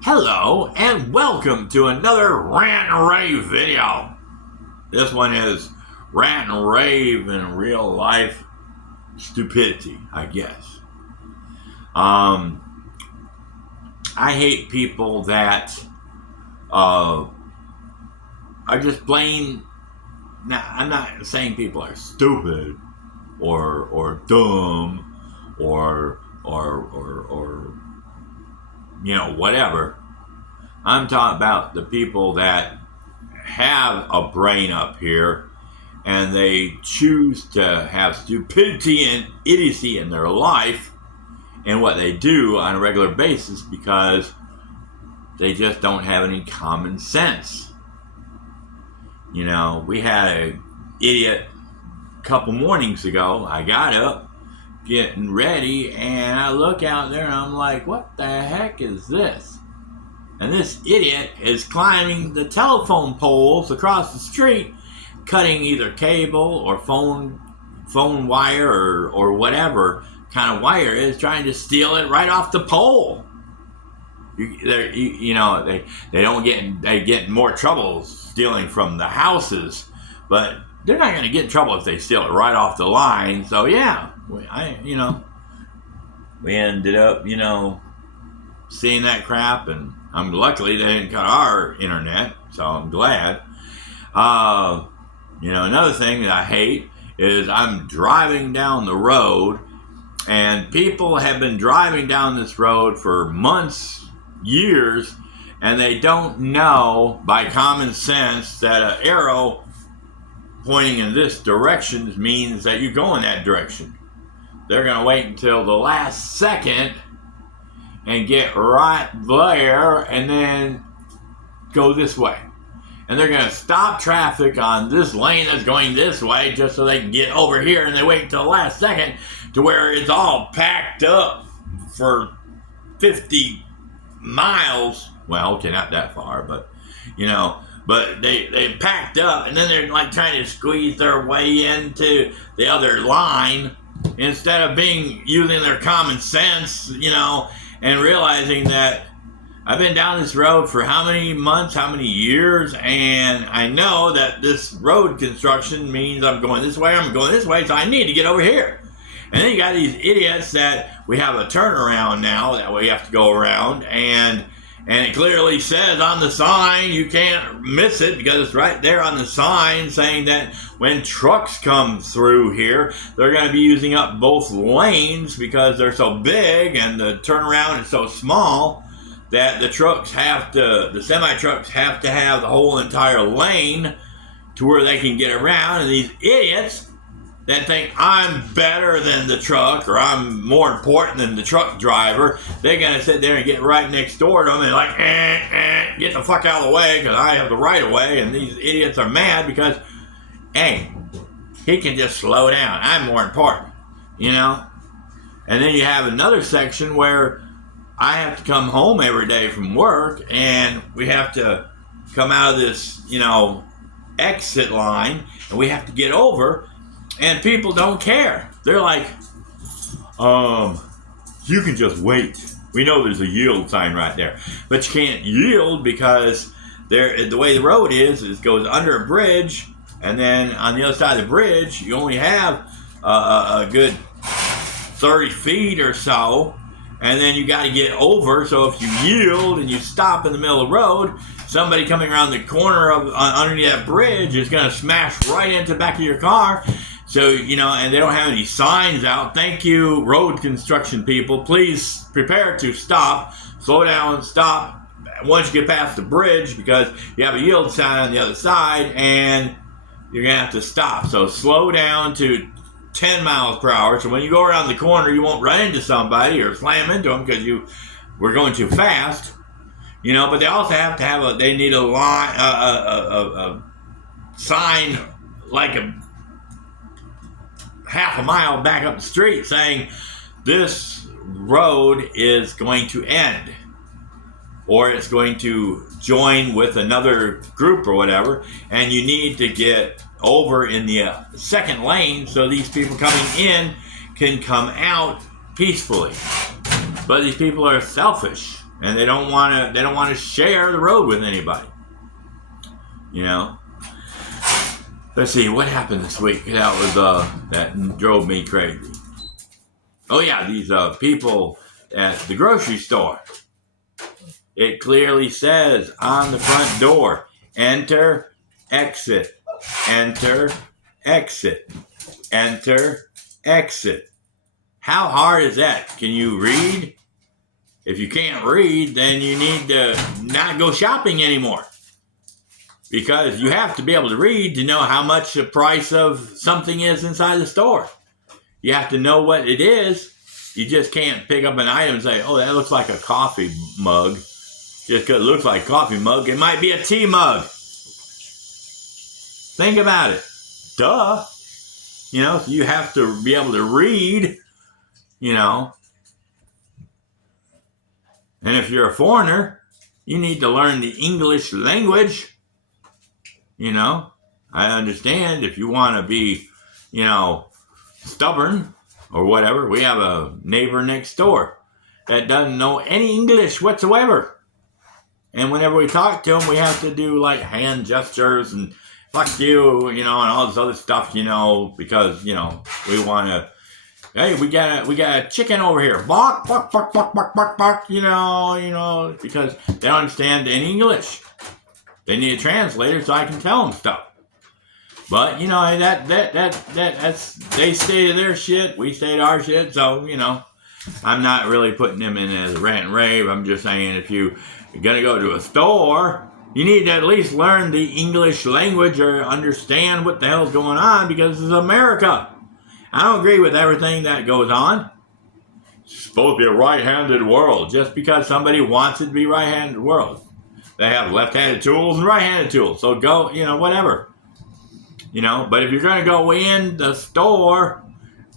Hello and welcome to another Rant and Rave video. This one is Rant and Rave in real life stupidity, I guess. I hate people that are just plain. Now, I'm not saying people are stupid or dumb or whatever. I'm talking about the people that have a brain up here and they choose to have stupidity and idiocy in their life and what they do on a regular basis because they just don't have any common sense. You know, we had an idiot a couple mornings ago. I got up getting ready and I look out there and I'm like, what the heck is this? And this idiot is climbing the telephone poles across the street, cutting either cable or phone wire or whatever kind of wire it is, trying to steal it right off the pole. They get in more trouble stealing from the houses, but they're not going to get in trouble if they steal it right off the line. So yeah, we ended up, seeing that crap, and luckily they didn't cut our internet, so I'm glad. Another thing that I hate is I'm driving down the road, and people have been driving down this road for months, years, and they don't know by common sense that an arrow pointing in this direction means that you go in that direction. They're going to wait until the last second and get right there and then go this way. And they're going to stop traffic on this lane that's going this way just so they can get over here, and they wait until the last second to where it's all packed up for 50 miles. Well, okay, not that far, but but they packed up, and then they're like trying to squeeze their way into the other line instead of using their common sense, and realizing that I've been down this road for how many months, how many years, and I know that this road construction means I'm going this way, so I need to get over here. And then you got these idiots that we have a turnaround now that we have to go around, and it clearly says on the sign, you can't miss it because it's right there on the sign saying that when trucks come through here, they're going to be using up both lanes because they're so big and the turnaround is so small that the semi-trucks have to have the whole entire lane to where they can get around. And these idiots that think I'm better than the truck or I'm more important than the truck driver, they're going to sit there and get right next door to them and get the fuck out of the way because I have the right of way. And these idiots are mad because, hey, he can just slow down. I'm more important, And then you have another section where I have to come home every day from work and we have to come out of this, exit line, and we have to get over. And people don't care. They're like, you can just wait. We know there's a yield sign right there. But you can't yield because the way the road is it goes under a bridge. And then on the other side of the bridge, you only have a good 30 feet or so. And then you got to get over. So if you yield and you stop in the middle of the road, somebody coming around the corner underneath that bridge is going to smash right into the back of your car. So, and they don't have any signs out. Thank you, road construction people. Please prepare to stop, slow down, stop once you get past the bridge because you have a yield sign on the other side and you're going to have to stop. So slow down to 10 miles per hour. So when you go around the corner, you won't run into somebody or slam into them because we're going too fast. But they also have to they need a line, a sign like a half a mile back up the street saying this road is going to end or it's going to join with another group or whatever, and you need to get over in the second lane so these people coming in can come out peacefully. But these people are selfish. and they don't want to share the road with anybody. You know. Let's see what happened this week. That was that drove me crazy. Oh yeah, these people at the grocery store. It clearly says on the front door, enter, exit, enter, exit, enter, exit. How hard is that? Can you read? If you can't read, then you need to not go shopping anymore. Because you have to be able to read to know how much the price of something is inside the store. You have to know what it is. You just can't pick up an item and say, oh, that looks like a coffee mug. Just because it looks like a coffee mug, it might be a tea mug. Think about it. Duh. You know, so you have to be able to read, you know. And if you're a foreigner, you need to learn the English language. You know, I understand if you want to be, you know, stubborn or whatever. We have a neighbor next door that doesn't know any English whatsoever. And whenever we talk to him, we have to do like hand gestures and fuck you, you know, and all this other stuff, you know, because, you know, we want to, hey, we got a chicken over here. Bark, bark, bark, bark, bark, bark, bark, you know, because they don't understand any English. They need a translator so I can tell them stuff. But, you know, that's, they stay to their shit, we stay to our shit. So, you know, I'm not really putting them in as a rant and rave. I'm just saying if you're going to go to a store, you need to at least learn the English language or understand what the hell's going on because it's America. I don't agree with everything that goes on. It's supposed to be a right-handed world just because somebody wants it to be a right-handed world. They have left-handed tools and right-handed tools. So go, you know, whatever. You know, but if you're going to go in the store,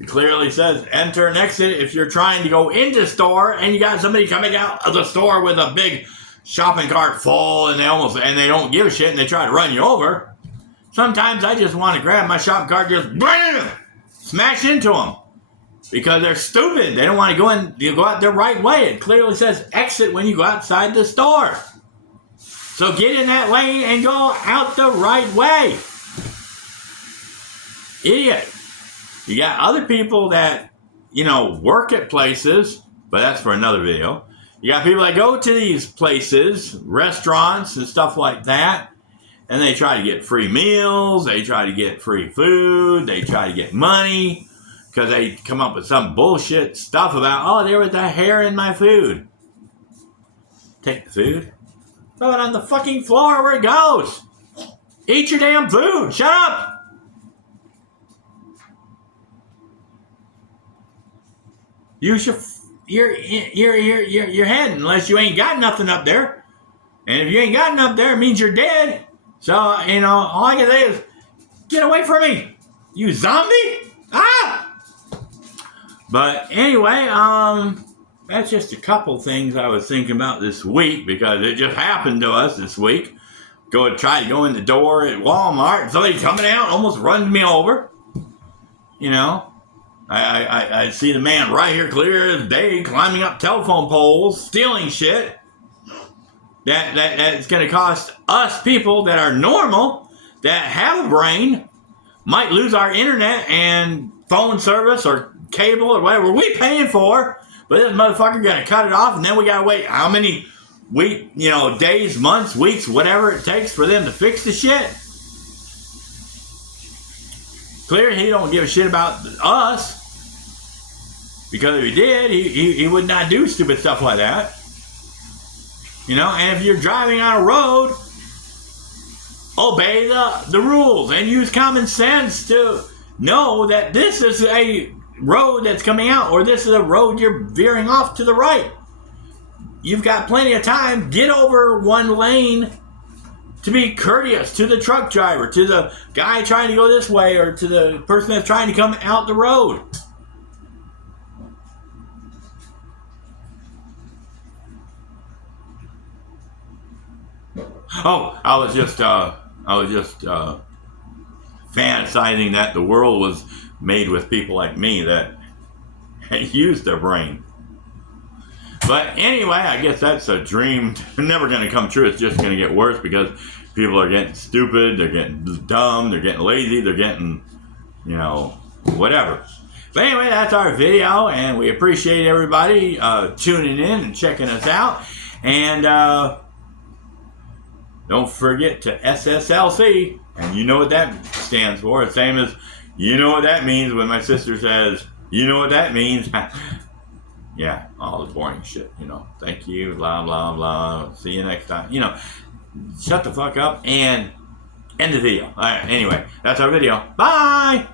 it clearly says enter and exit. If you're trying to go into the store and you got somebody coming out of the store with a big shopping cart full and they don't give a shit and they try to run you over, sometimes I just want to grab my shopping cart, just bam, smash into them because they're stupid. They don't want to go in. You go out the right way. It clearly says exit when you go outside the store. So get in that lane and go out the right way. Idiot. You got other people that, you know, work at places, but that's for another video. You got people that go to these places, restaurants and stuff like that, and they try to get free meals, they try to get free food, they try to get money, because they come up with some bullshit stuff about, oh, there was a hair in my food. Take the food, throw it on the fucking floor where it goes. Eat your damn food. Shut up. Use your head unless you ain't got nothing up there. And if you ain't got nothing up there, it means you're dead. So, you know, all I can say is, get away from me, you zombie. Ah! But anyway, that's just a couple things I was thinking about this week because it just happened to us this week. Try to go in the door at Walmart, and somebody coming out almost runs me over. You know, I see the man right here clear as day climbing up telephone poles, stealing shit. That's going to cost us people that are normal, that have a brain, might lose our internet and phone service or cable or whatever we paying for. But this motherfucker going to cut it off, and then we got to wait how many days, months, weeks, whatever it takes for them to fix the shit. Clear, he don't give a shit about us. Because if he did, he would not do stupid stuff like that. You know, and if you're driving on a road, obey the rules and use common sense to know that this is a road that's coming out or this is a road you're veering off to the right. You've got plenty of time. Get over one lane to be courteous to the truck driver, to the guy trying to go this way, or to the person that's trying to come out the road. Oh, I was just fantasizing that the world was made with people like me that use their brain. But But anyway, I guess that's a dream never going to come true. It's just going to get worse because people are getting stupid, they're getting dumb, they're getting lazy, they're getting, you know, whatever. But anyway, that's our video, and we appreciate everybody tuning in and checking us out. And don't forget to SSLC, and you know what that stands for. The same as you know what that means when my sister says, you know what that means. Yeah, all the boring shit, you know. Thank you, blah, blah, blah. See you next time. You know, shut the fuck up and end the video. All right, anyway, that's our video. Bye!